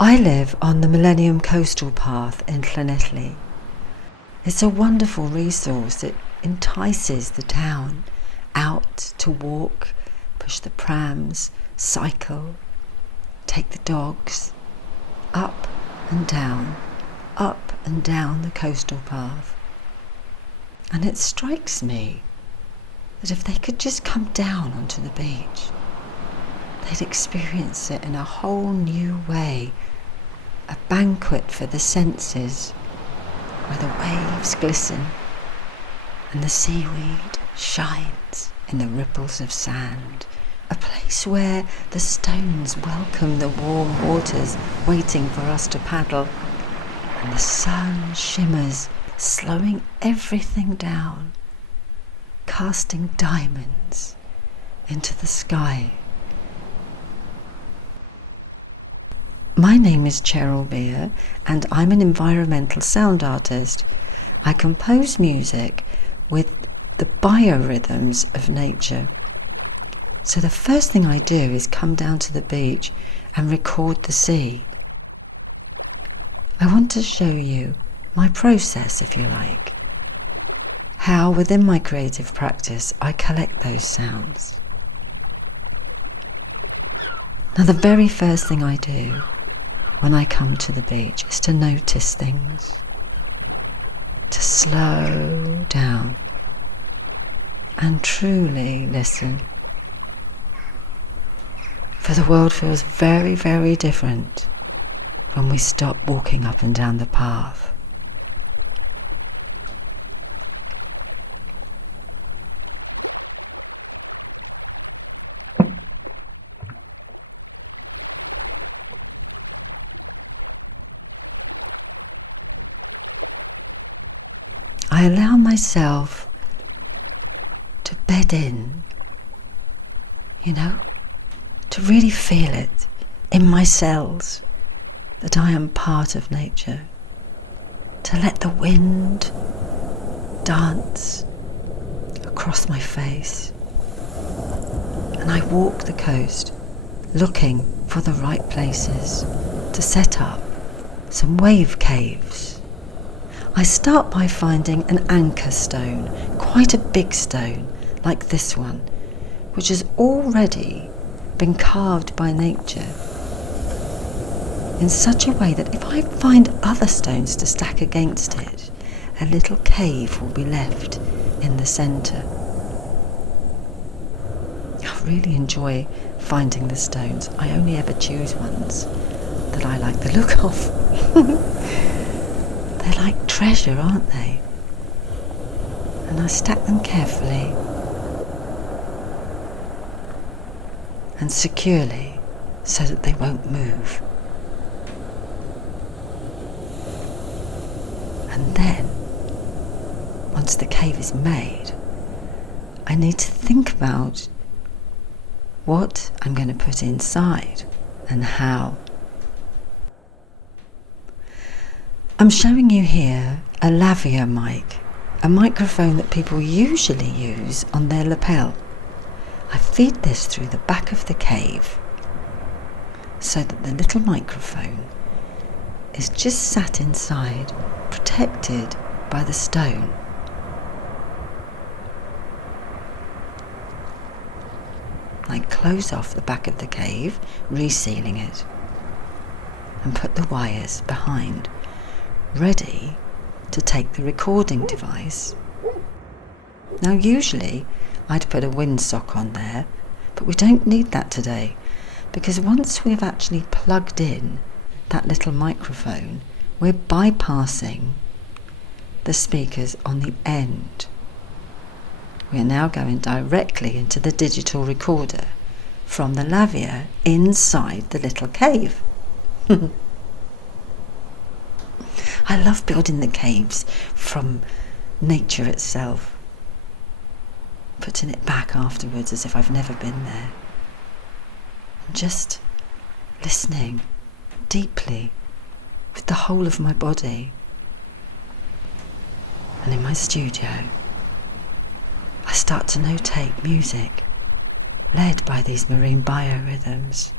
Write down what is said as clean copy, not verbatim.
I live on the Millennium Coastal path in Llanelli. It's a wonderful resource that entices the town out to walk, push the prams, cycle, take the dogs, up and down the coastal path. And it strikes me that if they could just come down onto the beach, they'd experience it in a whole new way, a banquet for the senses, where the waves glisten and the seaweed shines in the ripples of sand, a place where the stones welcome the warm waters waiting for us to paddle, and the sun shimmers, slowing everything down, casting diamonds into the sky. My name is Cheryl Beer, and I'm an environmental sound artist. I compose music with the biorhythms of nature. So the first thing we do is come down to the beach and record the sea. I want to show you my process, if you like, how within my creative practice I collect those sounds. Now, the very first thing I do when I come to the beach is to notice things, to slow down and truly listen. For the world feels very, very different when we stop walking up and down the path. I allow myself to bed in, to really feel it in my cells that I am part of nature, to let the wind dance across my face. And I walk the coast looking for the right places to set up some wave caves. I start by finding an anchor stone, quite a big stone, like this one, which has already been carved by nature in such a way that if I find other stones to stack against it, a little cave will be left in the centre. I really enjoy finding the stones. I only ever choose ones that I like the look of. They're like treasure, aren't they? And I stack them carefully and securely so that they won't move. And then, once the cave is made, I need to think about what I'm going to put inside and how. I'm showing you here a lavalier mic, a microphone that people usually use on their lapel. I feed this through the back of the cave so that the little microphone is just sat inside, protected by the stone. I close off the back of the cave, resealing it, and put the wires behind, ready to take the recording device. Now usually I'd put a windsock on there, but we don't need that today, because once we've actually plugged in that little microphone, we're bypassing the speakers on the end. We are now going directly into the digital recorder from the lavalier inside the little cave. I love building the caves from nature itself, putting it back afterwards as if I've never been there, and just listening deeply with the whole of my body. And in my studio, I start to notate music led by these marine biorhythms.